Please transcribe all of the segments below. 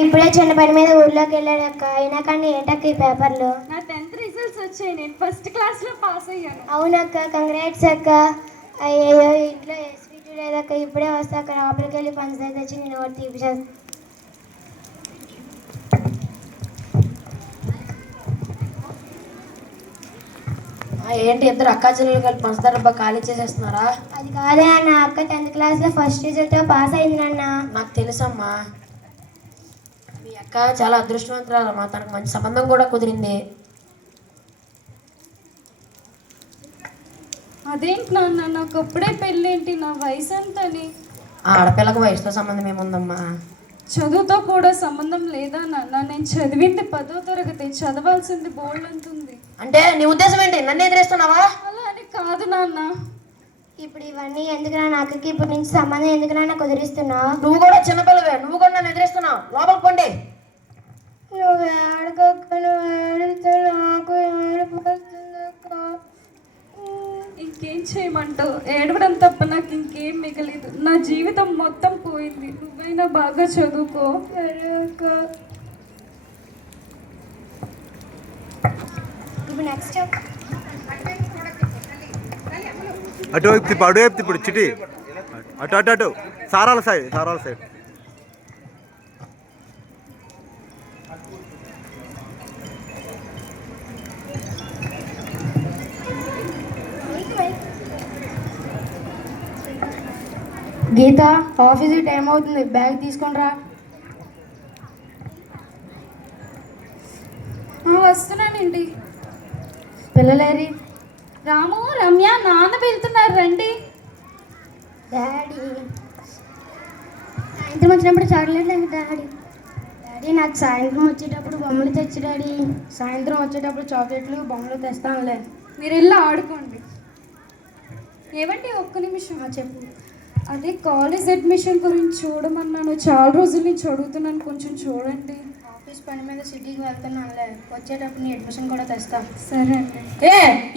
ఇప్పుడే చిన్న పని మీద ఊర్లోకి వెళ్ళాడు అక్క. అయినా కానీ ఏంటక్క ఈ పేపర్లో? నా 10th రిజల్ట్స్ వచ్చాయి. నేను ఫస్ట్ క్లాస్లో పాస్ అయ్యాను. అవునక్క, కంగ్రాట్స్ అక్క. అయ్యో ఇంట్లో స్వీట్ లేదక్క. ఇప్పుడే వస్తా అక్క. లోపలికి వెళ్ళి పంచదార తెచ్చి నేను ఒకటి తీపిస్తాను. ఏంటి ఇద్దరు అక్కా చెల్లెలు కలిపి పంచదార డబ్బా ఖాళీ చేసేస్తున్నారా? అది కాదే అన్న, అక్క 10th క్లాస్లో ఫస్ట్ రిజల్ట్తో పాస్ అయింది నాన్న. నాకు తెలుసమ్మా, మీ అక్క చాలా అదృష్టవంతురాలమ్మా. తనకు మంచి సంబంధం కూడా కుదిరింది. అదేంటి నాన్న, నాకు అప్పుడే పెళ్ళేంటి? నా వయసు ఎంతని? ఆ ఆడపిల్లకు వయసుతో సంబంధం ఏముందమ్మా? చదువుతో కూడా సంబంధం లేదా నాన్న? నేను చదివింది 10వ తరగతి, చదవాల్సింది బోల్డ్ అంతుంది. అంటే నీ ఉద్దేశం ఏంటి? నన్ను ఎదిరిస్తున్నావా? అలా అని కాదు నాన్న. ఇప్పుడు ఇవన్నీ ఎందుకు నాన్న? అక్కకి ఇప్పుడు నుంచి సంబంధం ఎందుకు నాన్న కుదిరిస్తున్నావు? నువ్వు కూడా చిన్నపిల్లవే, నువ్వు కూడా నన్ను ఎదిరిస్తున్నావు. లోపలికి పండి. నువ్వు ఏడకక్క, నువ్వు ఏడితే నాకు ఏడుపు వస్తుందక్క. ఇంకేం చేయమంటావు? ఏడవడం తప్ప నాకు ఇంకేం మిగలేదు. నా జీవితం మొత్తం పోయింది. నువ్వైనా బాగా చదువుకో. సరే అక్క. ఇప్పుడు నెక్స్ట్ అటువైపు తిప్పు, అటువైపు తిప్పుడు చిటి. అటు అటు అటు సారాల సైడ్, సారాల సైడ్. గీత, ఆఫీస్కి టైం అవుతుంది, బ్యాగ్ తీసుకొని రా. వస్తున్నానండి. పిల్లలేరి? రాము, రమ్య, నాన్న వెళ్తున్నారు, రండి. డాడీ సాయంత్రం వచ్చినప్పుడు చాక్లెట్ లేదు డాడీ. డాడీ, నాకు సాయంత్రం వచ్చేటప్పుడు బొమ్మలు తెచ్చి డాడీ. సాయంత్రం వచ్చేటప్పుడు చాక్లెట్లు బొమ్మలు తెస్తానులే. మీరు వెళ్ళి ఆడుకోండి. ఏమండి, ఒక్క నిమిషం. చెప్పు. అదే కాలేజ్ అడ్మిషన్ గురించి చూడమన్నాను. చాలా రోజుల నుంచి అడుగుతున్నాను, కొంచెం చూడండి. ఆఫీస్ పని మీద సిటీకి వెళ్తున్నానులే. వచ్చేటప్పుడు నీ అడ్మిషన్ కూడా తెస్తా. సరే అండి.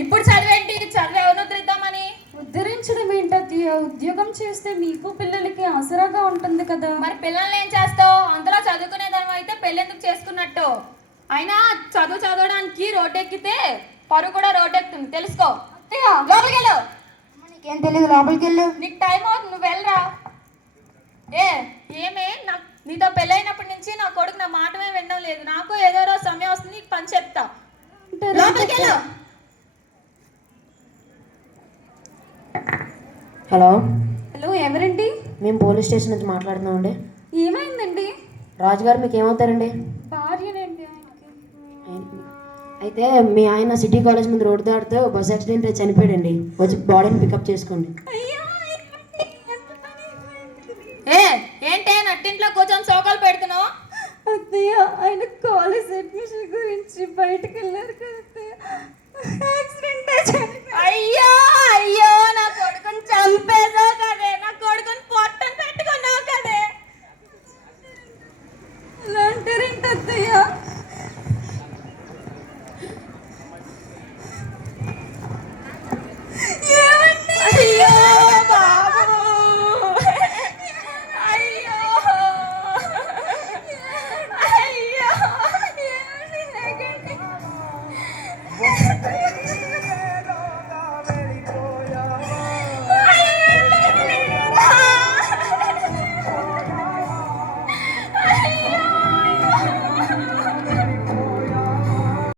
ఇప్పుడు చదివేంటి? చదివి ఎవరిని ఉద్ధరిద్దామని? ఉద్ధరించడం ఏంటది? ఉద్యోగం చేస్తే మీకు పిల్లలకి ఆసరాగా ఉంటుంది కదా. మరి పిల్లల్ని ఏం చేస్తావు? అందులో చదువుకునేదాని అయితే పెళ్ళెందుకు చేసుకున్నట్టు? అయినా చదవడానికి రోడ్డెక్కితే పరువు కూడా రోడ్డెక్కుతుంది, తెలుసుకో. లోపలికి వెళ్ళు. నీకేం తెలియదు, లోపలికి వెళ్ళు. నీకు టైం అవుతుంది, నువ్వు వెళ్ళరా. ఏమే, నాకు నీతో పెళ్ళైనప్పటి నుంచి నా కొడుకు నా మాటమే వినడం లేదు. నాకు ఏదో రోజు సమయం వస్తుంది, నీకు పని చెప్తా. లోపలికి వెళ్ళు. హలో హలో, ఎవరండి? మేము పోలీస్ స్టేషన్ నుంచి మాట్లాడుతున్నామండి. ఏమైందండి? రాజుగారు మీకు ఏమవుతారండి? భార్యనండి. అయితే మీ ఆయన సిటీ కాలేజ్ ముందు రోడ్డు దాటితే బస్ యాక్సిడెంట్ అయి చనిపోయాడండి. వచ్చి బాడీని పికప్ చేసుకోండి. ఏంటే నట్టింట్లో కూర్చొని సోకాలు పెడుతున్నావు? అత్తయ్య, ఆయన కాలేజ్ అడ్మిషన్ గురించి బయటకు వెళ్ళారు కదా, యాక్సిడెంట్. అయ్యో అయ్యో, నా కొడుకుని చంపేదో కదే. నా కొడుకుని పొట్ట